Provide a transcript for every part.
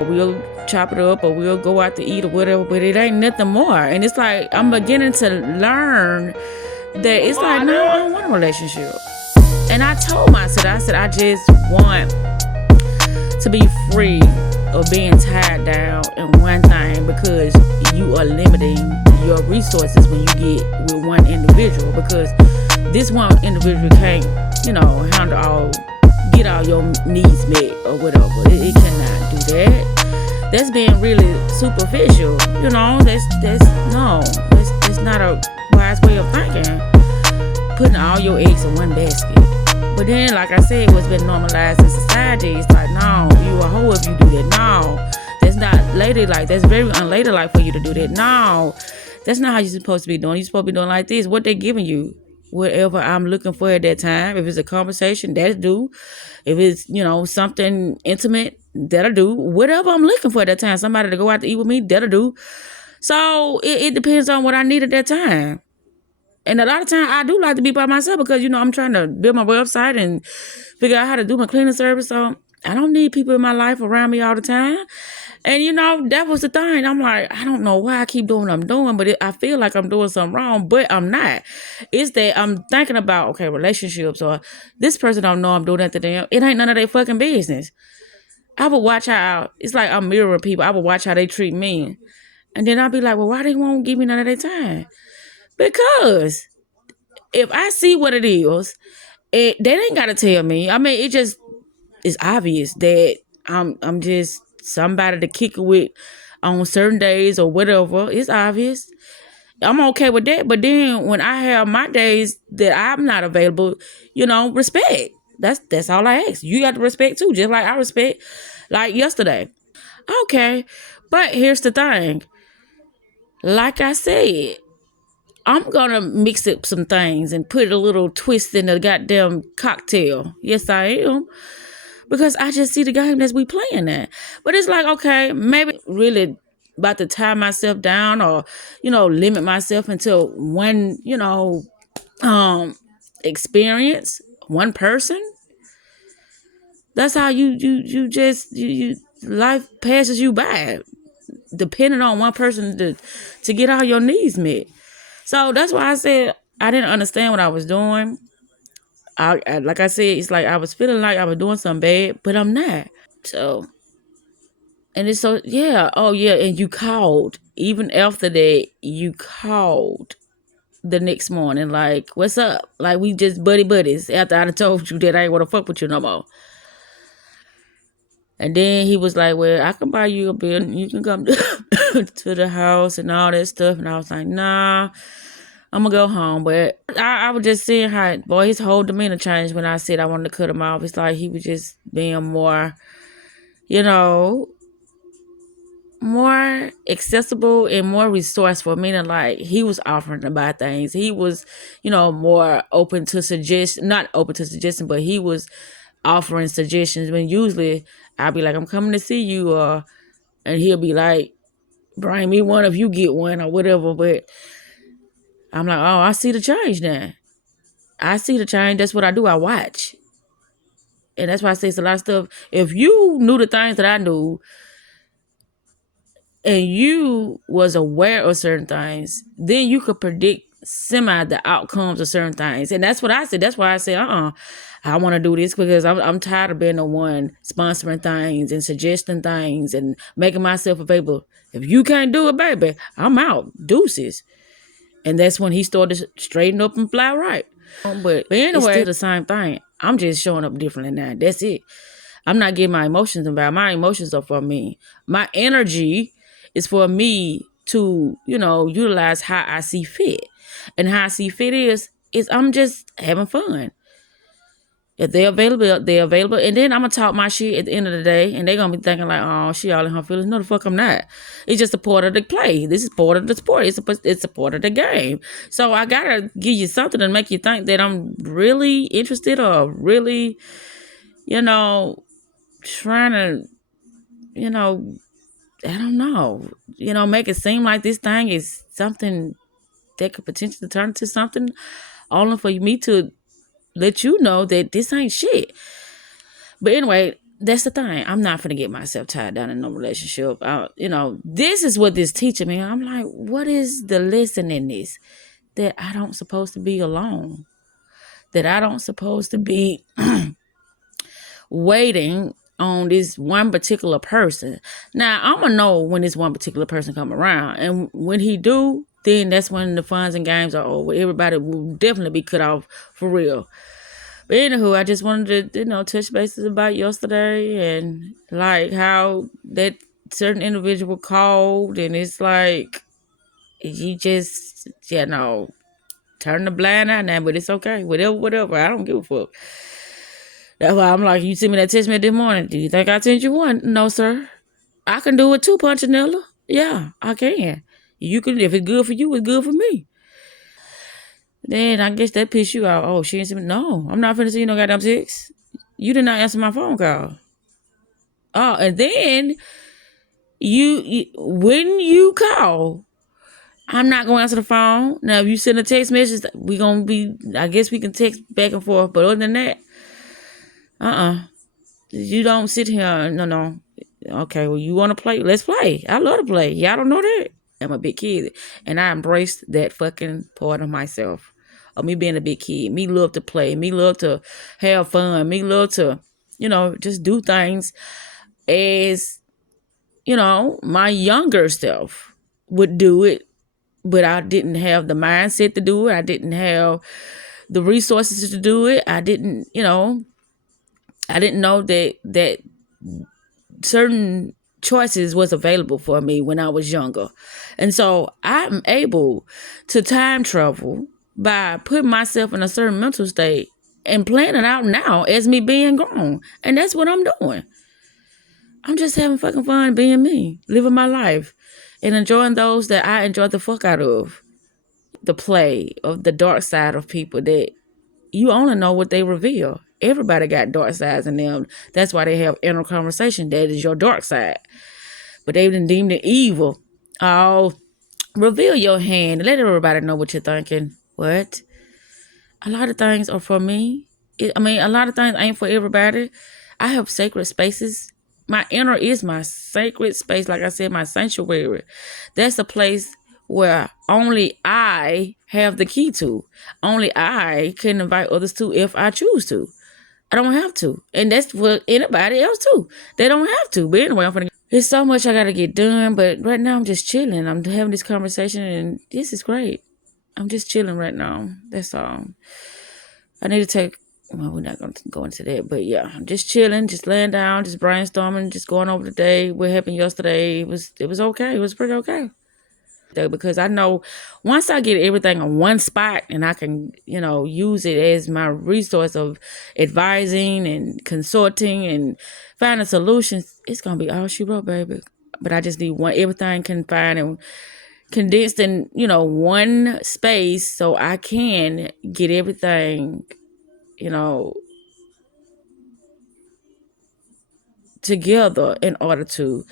We'll chop it up or we'll go out to eat or whatever, but it ain't nothing more. And it's like, I'm beginning to learn that it's like, no, I don't want a relationship. And I told myself, I said, I just want to be free of being tied down in one thing, because you are limiting your resources when you get with one individual, because this one individual can't, get all your needs met or whatever. It cannot do that. That's being really superficial. That's not a wise way of thinking. Putting all your eggs in one basket. But then, like I said, what's been normalized in society, it's like, no, you a hoe if you do that. No, that's not ladylike. That's very unladylike for you to do that. No, that's not how you're supposed to be doing. You're supposed to be doing like this. What they giving you, whatever I'm looking for at that time. If it's a conversation, that's do. If it's, something intimate, that'll do. Whatever I'm looking for at that time. Somebody to go out to eat with me, that'll do. So it depends on what I need at that time. And a lot of times I do like to be by myself because, I'm trying to build my website and figure out how to do my cleaning service. So I don't need people in my life around me all the time. And, that was the thing. I'm like, I don't know why I keep doing what I'm doing, but I feel like I'm doing something wrong, but I'm not. It's that I'm thinking about, okay, relationships, or this person don't know I'm doing that to them. It ain't none of their fucking business. I would watch how, it's like I'm mirroring people. I would watch how they treat me. And then I'll be like, well, why they won't give me none of their time? Because if I see what it is, they ain't gotta tell me. I mean, it's obvious that I'm just somebody to kick it with on certain days or whatever. It's obvious. I'm okay with that. But then when I have my days that I'm not available, respect. That's all I ask. You got to respect too, just like I respect. Like yesterday. Okay. But here's the thing. Like I said, I'm going to mix up some things and put a little twist in the goddamn cocktail. Yes, I am. Because I just see the game that we playing at. But it's like, okay, maybe really about to tie myself down or, limit myself into one, experience, one person. That's how you life passes you by, depending on one person to get all your needs met. So that's why I said I didn't understand what I was doing. I like I said, it's like I was feeling like I was doing something bad, but I'm not. So, and it's so, yeah. Oh, yeah. And you called. Even after that, you called the next morning. Like, what's up? Like, we just buddies after I done told you that I ain't want to fuck with you no more. And then he was like, well, I can buy you a bill and you can come to the house and all that stuff. And I was like, nah, I'm going to go home. But I was just seeing how, boy, his whole demeanor changed when I said I wanted to cut him off. It's like he was just being more, more accessible and more resourceful, meaning like he was offering to buy things. He was, more open to not open to suggestion, but he was offering suggestions when usually I'll be like, I'm coming to see you, and he'll be like, bring me one if you get one or whatever. But I'm like, oh, I see the change now. I see the change. That's what I do. I watch. And that's why I say it's a lot of stuff. If you knew the things that I knew and you was aware of certain things, then you could predict the outcomes of certain things. And that's what I said. That's why I said, I want to do this because I'm tired of being the one sponsoring things and suggesting things and making myself available. If you can't do it, baby, I'm out. Deuces. And that's when he started to straighten up and fly right. But anyway, it's still the same thing. I'm just showing up differently now. That's it. I'm not getting my emotions about. My emotions are for me. My energy is for me to, utilize how I see fit. And how I see fit is I'm just having fun. If they're available, they're available. And then I'm going to talk my shit at the end of the day. And they're going to be thinking like, oh, she all in her feelings. No, the fuck I'm not. It's just a part of the play. This is part of the sport. It's a part of the game. So I got to give you something to make you think that I'm really interested or really, trying to, I don't know, make it seem like this thing is something that could potentially turn into something, only for me to let you know that this ain't shit. But anyway, that's the thing. I'm not gonna get myself tied down in no relationship. This is what this teaching me. I'm like, what is the lesson in this? That I don't supposed to be alone. That I don't supposed to be waiting on this one particular person. Now I'm gonna know when this one particular person come around, and when he do, then that's when the funs and games are over. Everybody will definitely be cut off for real. But anywho, I just wanted to, touch bases about yesterday and like how that certain individual called, and it's like you just, turn the blind eye now, but it's okay. Whatever. I don't give a fuck. That's why I'm like, you sent me that text message this morning. Do you think I sent you one? No, sir. I can do it too, Punchinella. Yeah, I can. You can, if it's good for you, it's good for me. Then I guess that pissed you out. Oh, she didn't send me. No, I'm not finna see you no goddamn text. You did not answer my phone call. Oh, and then you when you call, I'm not gonna answer the phone. Now, if you send a text message, I guess we can text back and forth. But other than that, you don't sit here. No. Okay, well, you want to play? Let's play. I love to play. Y'all don't know that. I'm a big kid, and I embraced that fucking part of myself. Of me being a big kid. Me love to play. Me love to have fun. Me love to, just do things as, my younger self would do it. But I didn't have the mindset to do it. I didn't have the resources to do it. I didn't know that certain choices was available for me when I was younger. And so I'm able to time travel by putting myself in a certain mental state and planning out now as me being grown. And that's what I'm doing. I'm just having fucking fun being me, living my life, and enjoying those that I enjoy the fuck out of. The play of the dark side of people that you only know what they reveal. Everybody got dark sides in them. That's why they have inner conversation. That is your dark side. But they done deemed it evil. Oh, reveal your hand. Let everybody know what you're thinking. What? A lot of things are for me. A lot of things ain't for everybody. I have sacred spaces. My inner is my sacred space. Like I said, my sanctuary. That's a place where only I have the key to. Only I can invite others to if I choose to. I don't have to. And that's for anybody else too. They don't have to. But anyway, there's so much I got to get done. But right now I'm just chilling. I'm having this conversation and this is great. I'm just chilling right now. That's all. I need to take, well, we're not going to go into that. But yeah, I'm just chilling, just laying down, just brainstorming, just going over the day. What happened yesterday. It was okay. It was pretty okay. Because I know once I get everything on one spot and I can, use it as my resource of advising and consulting and finding solutions, it's going to be all she wrote, baby. But I just need everything confined and condensed in, one space so I can get everything, together in order to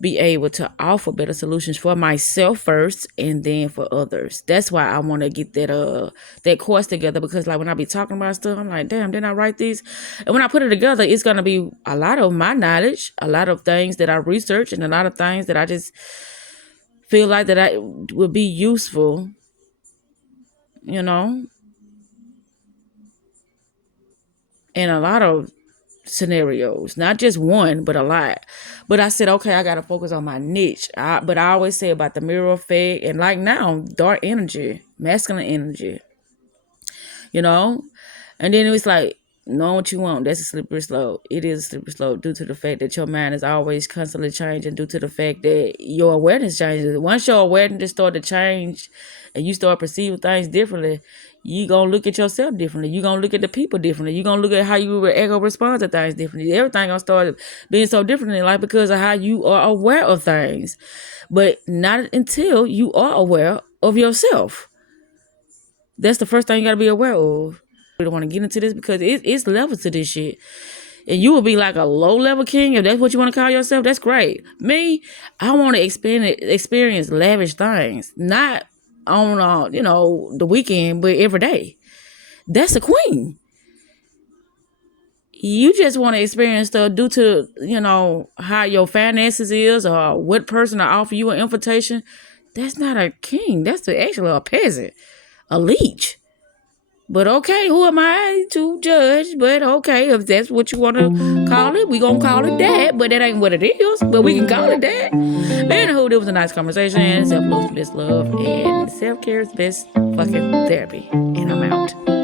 be able to offer better solutions for myself first and then for others. That's why I want to get that course together, because like when I be talking about stuff, I'm like, damn, didn't I write these? And when I put it together, it's going to be a lot of my knowledge, a lot of things that I research, and a lot of things that I just feel like that I would be useful, in a lot of scenarios, not just one, but a lot. But I said, okay, I got to focus on my niche. But I always say about the mirror effect and like now, dark energy, masculine energy, and then it was like, know what you want. That's a slippery slope. It is a slippery slope due to the fact that your mind is always constantly changing, due to the fact that your awareness changes. Once your awareness start to change and you start perceiving things differently, you gonna look at yourself differently. You gonna look at the people differently. You gonna look at how you react or respond to things differently. Everything gonna start being so different in life because of how you are aware of things. But not until you are aware of yourself. That's the first thing you gotta be aware of. I don't want to get into this because it's levels to this shit. And you will be like a low-level king if that's what you want to call yourself. That's great. Me, I want to experience lavish things, not on the weekend, but every day. That's a queen. You just want to experience stuff due to, how your finances is or what person to offer you an invitation. That's not a king. That's actually a peasant, a leech. But okay, who am I to judge? But okay, if that's what you want to call it, we going to call it that. But that ain't what it is. But we can call it that. But anywho, it was a nice conversation. Self-love is best love. And self-care is best fucking therapy. And I'm out.